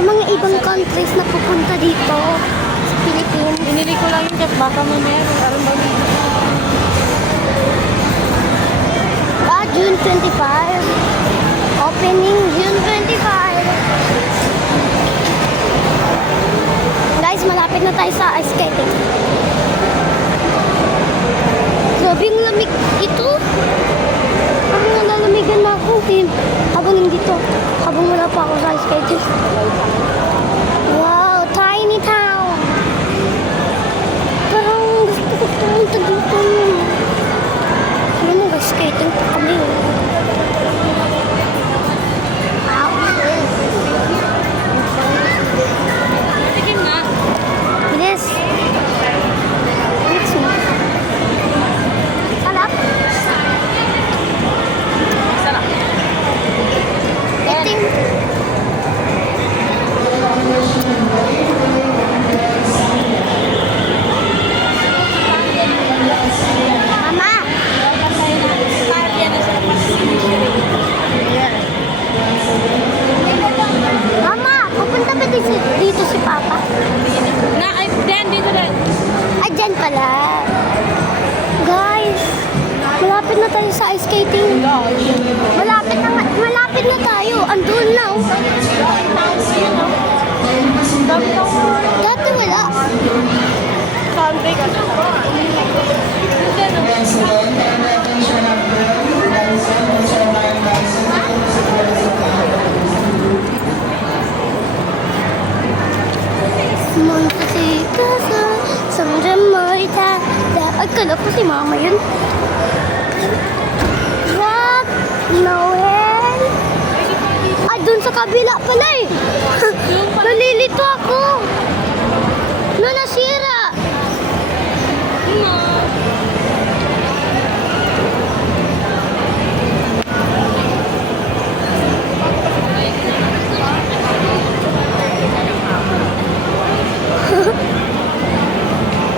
May mga ibang countries na pupunta dito sa Philippines. Binili ko lang yung kat, baka may meron. Alam ba dito? June 25. Opening June 25. Guys, malapit na tayo sa ice skating. Grabe yung lamig ito. Parang nalalamigan na ako. Habang hindi to. Habang wala pa ako sa ice skating. Wow, tiny town. Parang gusto ko pumunta dito. Ano mo, ice skating pa kami. Sige nga. Bilis. Bilis mo. Salap. Sarap. Iting. Mama. Mama, pupunta ba dito si Papa? Na, ay, Dan, dito na. Ay, dyan pala. Guys, malapit na tayo sa ice skating. Malapit na tayo. Andun na. Oh. Dati wala. Sunday ka na. Mantika sa Jamaica. Ay, kala ko si Mama yun. Rock, Noel. Ay, dun sa kabila pala eh. Nalilito ako. Nasira.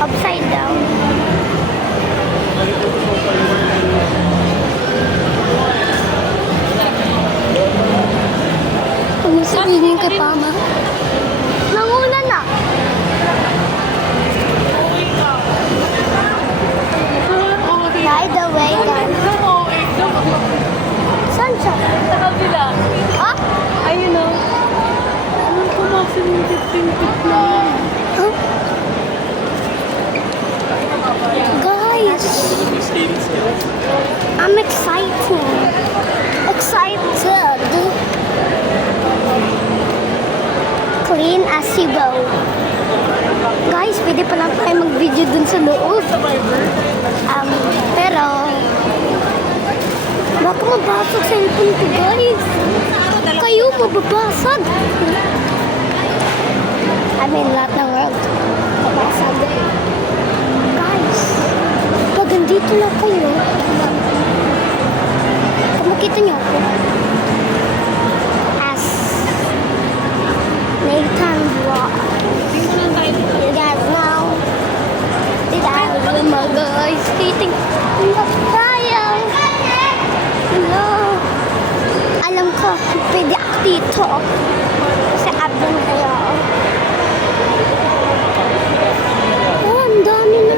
Upside down. Umusaginin ka pa, Ma. Nanguna na. By the way, guys. Saan siya? Sa kabila. Ha? Ayun o. Ano ko maximum 15 feet na yun? Huh? Guys, I'm excited. Excited. Clean as you go. Guys, pwede pa lang tayo mag-video dun sa loob. Pero, baka mabasag sa cellphone ko, guys. Kayo mababasag. I mean, lahat ng world. Mabasag. Guys, pag nandito na kayo, kung makita niyo ako, as Nathan Vlog. You guys know that I will mag-ice skating. Tayo. Hello. Alam ko, pwede ako dito. Kasi abang kayo. Oh, ang dami na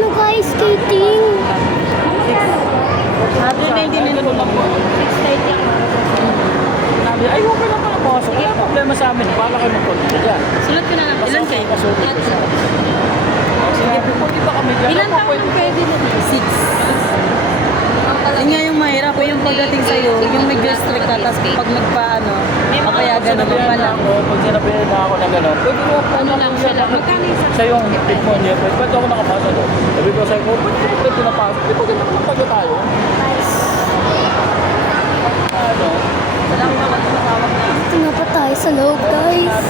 nag-ice skating. Sabi na hindi na nagulong mo. 6:30 ako. Sabi, ay, huwag ka na pala pasok. Wala problema sa amin. Paala kayo magpunta dyan. Sulat ko na lang. Ilan kayo? Pasukin ko siya. Sige, pwede ba kami dyan? Ilan taon ang pwede na? 6. Yun nga yung mahirap. Yung pagdating sa'yo, yung may guest trick ka, tapos pag nagpaano, papayagan naman pala. Pag sinabihan na ako na gano'n, pwede mo Ano lang siya lang. Magkano yung siya yung pick mo niya. Pwede ako nakapasa doon. Sabi ko sa'yo, pwede pinapasok. Di ba ganun lang tayo tayo? Ano? Walang mga tumatawag na. Dito na pa tayo sa loob, guys.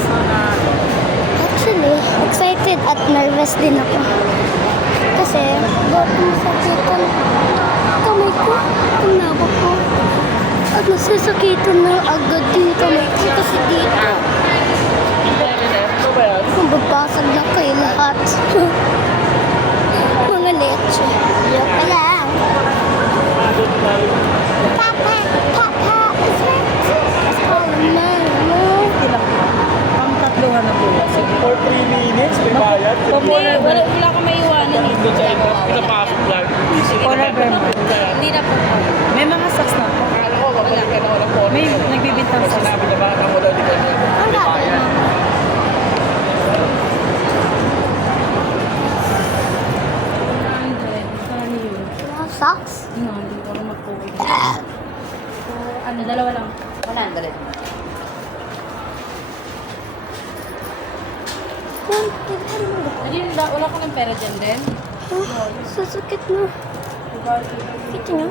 Actually, excited at nervous din ako. Kasi, ba't masakitan kamay ko, ang nabo ko. At nasasakitan na agad dito kamay ko kasi dito. Ano ba yan? Kung babasag na kayo lahat. Mga leche. Joke lang. Papa, Papa, is it? Oh, no. Kasi sinabi niya baka mo daw di ka niya. Ang dati na. Mga socks? Hindi ko rin mag-COVID. Ano, dalawa lang. 100. Yan, tignan mo. Ayun, wala ko ng pera dyan din. Oh, sasakit na. Kita niyo?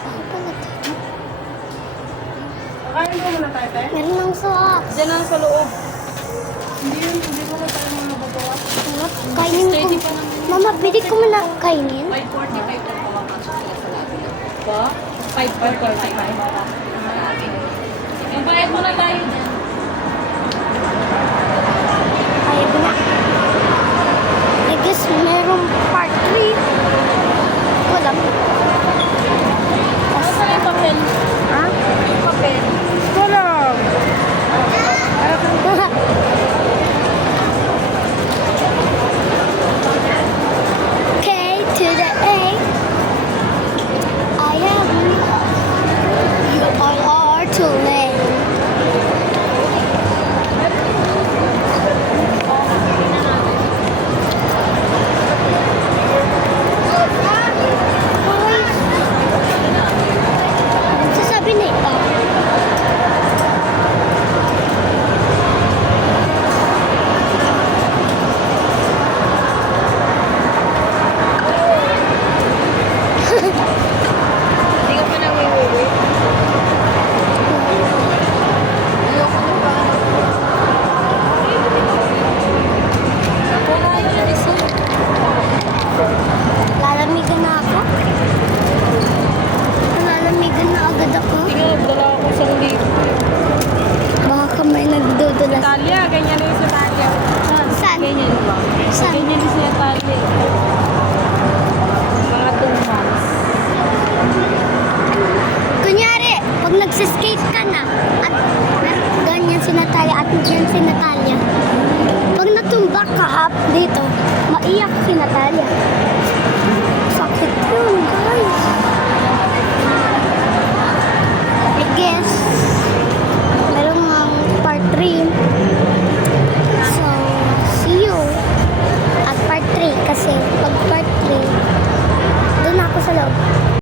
Ako pala dito. Kakain ko muna tayo, te. Meron ng socks. Diyan lang sa loob. Hindi mo na tayo mga babawa. Kainin ko. Steady pa naman. Mama, pwede ko muna kainin? 545 po pumapasok sila sa labi. Ba? 545. Yung bayad muna tayo dyan. Kaya ko na. I guess merong part 3. Wala.